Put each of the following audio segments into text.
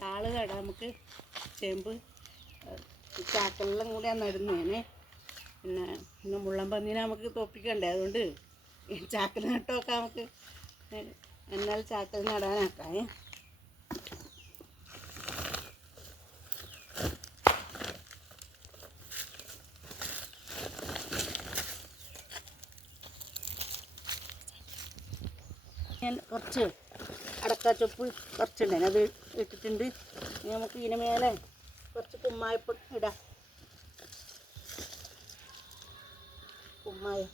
താള് കട നമുക്ക് ചേമ്പ് ചാക്കെല്ലാം കൂടിയാണ് നടുന്നേനെ. പിന്നെ മുള്ളം പന്നീനെ നമുക്ക് തോപ്പിക്കണ്ടേ, അതുകൊണ്ട് ചാക്കിൽ നട്ടൊക്കെ നമുക്ക് എന്നാൽ ചാക്കിൽ നടാനാക്കാം. ഞാൻ കുറച്ച് അടക്കാച്ചൊപ്പ് കുറച്ചുണ്ടായി, അത് ഇട്ടിട്ടുണ്ട്. നമുക്ക് ഇതിന് മേലെ കുറച്ച് കുമ്മായപ്പൊടി ഇടാം. കുമ്മായം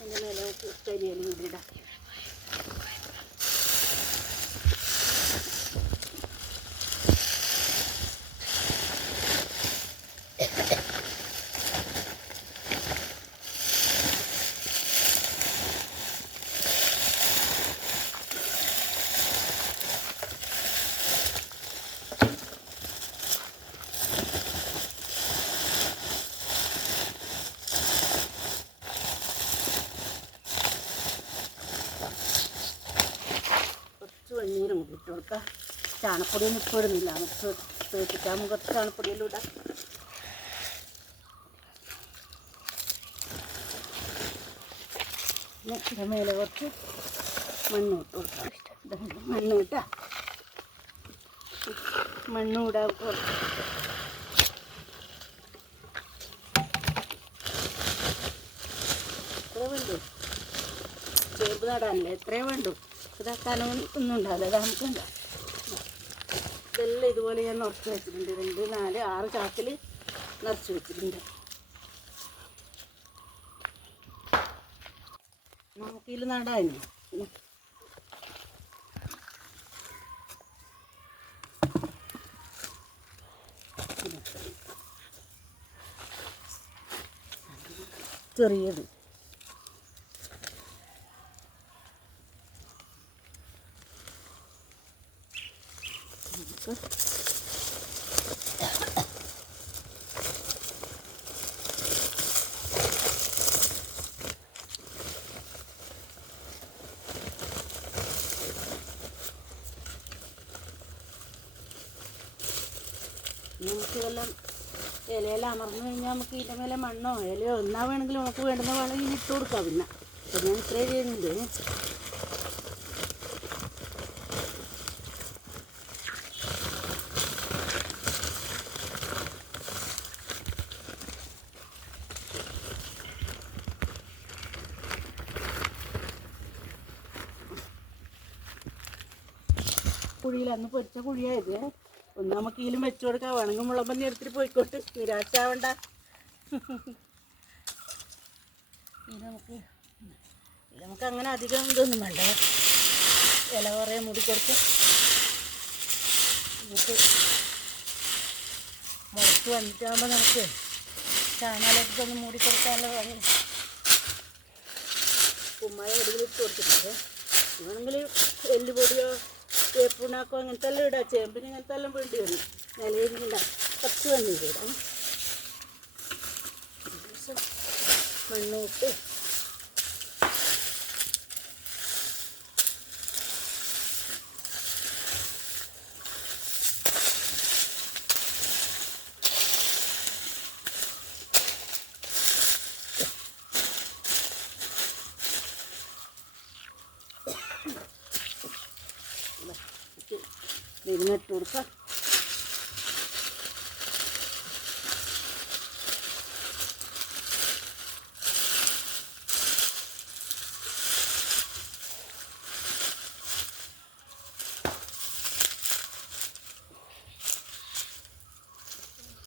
അതിൻ്റെ മേലെ നമുക്ക് കരിയിലും കൂടി ഇടാം. വെണ്ണീരും കൂടി ഇട്ട് കൊടുക്കാം. ചാണപ്പൊടിയൊന്നും ഇപ്പോൾ ഇടുന്നില്ല, നമുക്ക് തേച്ചിട്ടാകുമ്പോൾ കുറച്ച് ചാണപ്പൊടിയെല്ലാം ഇടാം. പിന്നെ ഇതിൻ്റെ മേലെ കുറച്ച് മണ്ണ് ഇട്ട് കൊടുക്കാം. മണ്ണ് ഇട്ടാ മണ്ണും ഇടാൻ കുറച്ച് എത്ര വേണ്ടു ചേമ്പ് നടാനല്ലേ, എത്രയേ വേണ്ടു. ഇതാക്കാനോ ഒന്നും ഉണ്ടാവില്ല. അത് നമുക്കുണ്ട്. ഇതെല്ലാം ഇതുപോലെ ഞാൻ നിറച്ച് വെച്ചിട്ടുണ്ട്. 2, 4, 6 ചാക്കിൽ നിറച്ച് വെച്ചിട്ടുണ്ട്. നമുക്കിതിൽ നടാൻ ചെറിയത് നമുക്ക് ഇതെല്ലാം ഇലയെല്ലാം അമർന്നു കഴിഞ്ഞാൽ നമുക്ക് ഇതിൻ്റെ മേലെ മണ്ണോ ഇലയോ എന്നാ വേണമെങ്കിലും നമുക്ക് വേണ്ടുന്ന വളം ഇനി ഇട്ട് കൊടുക്കാം. പിന്നെ അപ്പം ഞാൻ ഇത്രേ ചെയ്യുന്നുണ്ട്. കുഴിയിൽ അന്ന് പൊരിച്ച കുഴിയായത്. ഒന്ന് നമുക്ക് ഇതിലും വെച്ചു കൊടുക്കാം. വേണമെങ്കിൽ മുളമ്പന്നി എടുത്തിട്ട് പോയിക്കോട്ട്, നിരാശാവണ്ട. ഇത് നമുക്ക് അങ്ങനെ അധികം ഇതൊന്നും വേണ്ട. ഇല കുറേ മൂടിക്കൊടുത്ത് നമുക്ക് മുളച്ച് വന്നിട്ടാകുമ്പോൾ നമുക്ക് ചാണാലൊക്കെ ഒന്ന് മൂടിക്കൊടുക്കാനുള്ള വേണം. കുമ്മായ ഒടുവിൽ ഇട്ട് കൊടുത്തിട്ടുണ്ട്. വേണമെങ്കിൽ എല്ലുപൊടിയോ വേപ്പുണ്ണാക്കോ അങ്ങനത്തെ എല്ലാം ഇടാം. ചേമ്പിന് ഇങ്ങനത്തെ എല്ലാം വേണ്ടി വരും. നിലയിരിണ്ടാകും. കുറച്ച് വന്നിട്ട് ഇടാം. മണ്ണ് ഇട്ട് ഇതിനിട്ട് കൊടുക്കാം.